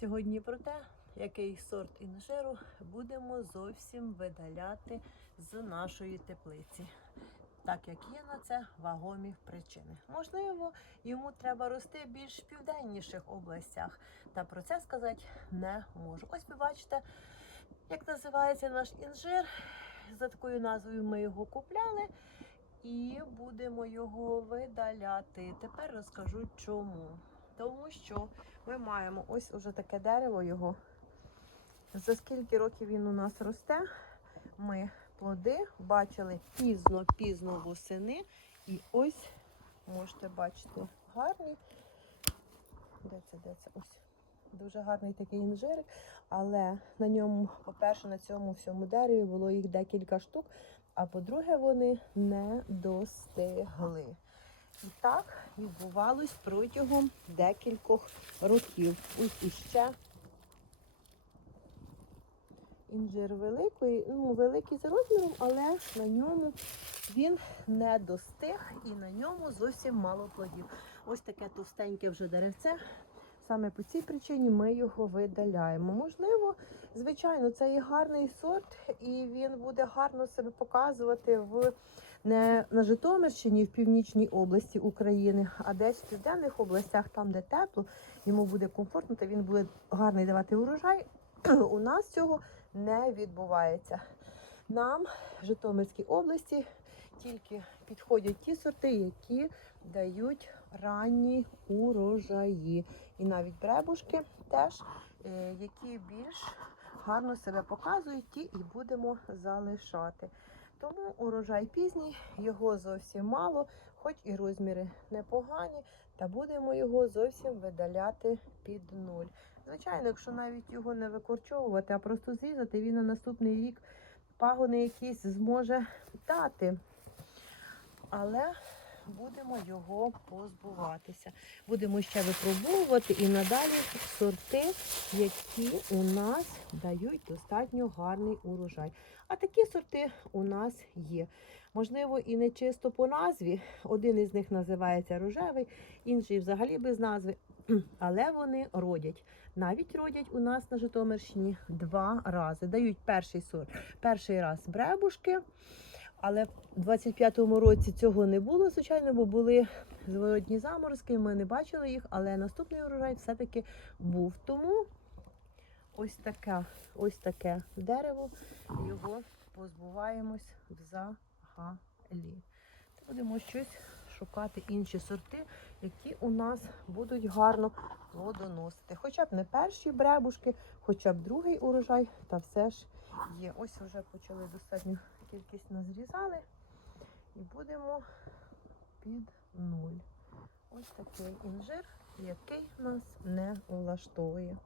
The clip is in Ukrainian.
Сьогодні про те, який сорт інжиру будемо зовсім видаляти з нашої теплиці. Так як є на це вагомі причини. Можливо, йому треба рости більш в південніших областях. Та про це сказати не можу. Ось ви бачите, як називається наш інжир. За такою назвою ми його купляли і будемо його видаляти. Тепер розкажу чому. Тому що ми маємо ось уже таке дерево його. За скільки років він у нас росте, ми плоди бачили пізно-пізно восени. І ось можете бачити гарні. Де це, де це? Ось. Дуже гарний такий інжирик, але на ньому, по-перше, на цьому всьому дереві було їх декілька штук, а по-друге, вони не достигли. І так відбувалось протягом декількох років. Ось іще інжир великий, ну, великий за розміром, але на ньому він не достиг і на ньому зовсім мало плодів. Ось таке товстеньке вже деревце. Саме по цій причині ми його видаляємо. Можливо, звичайно, це і гарний сорт, і він буде гарно себе показувати в не на Житомирщині, в північній області України, а десь в південних областях, там, де тепло, йому буде комфортно, та він буде гарний давати урожай. У нас цього не відбувається. Нам в Житомирській області тільки підходять ті сорти, які дають ранні урожаї. І навіть бребушки теж, е, які більш гарно себе показують, ті і будемо залишати. Тому урожай пізній, його зовсім мало, хоч і розміри непогані, та будемо його зовсім видаляти під нуль. Звичайно, якщо навіть його не викорчовувати, а просто зрізати, він на наступний рік пагони якісь зможе дати. Але будемо його позбуватися. Будемо ще випробовувати і надалі сорти, які у нас дають достатньо гарний урожай. А такі сорти у нас є. Можливо, і не чисто по назві. Один із них називається рожевий, інший взагалі без назви. Але вони родять. Навіть родять у нас на Житомирщині два рази. Дають перший сорт. Перший раз бребушки. Але в 25-му році цього не було, звичайно, бо були зворотні заморозки, ми не бачили їх, але наступний урожай все-таки був. Тому ось таке, ось таке дерево, його позбуваємось взагалі. Будемо щось шукати інші сорти, які у нас будуть гарно плодоносити. Хоча б не перші бребушки, хоча б другий урожай, та все ж є. Ось вже почали достатньо кількість назрізали і будемо під нуль. Ось такий інжир, який нас не влаштовує.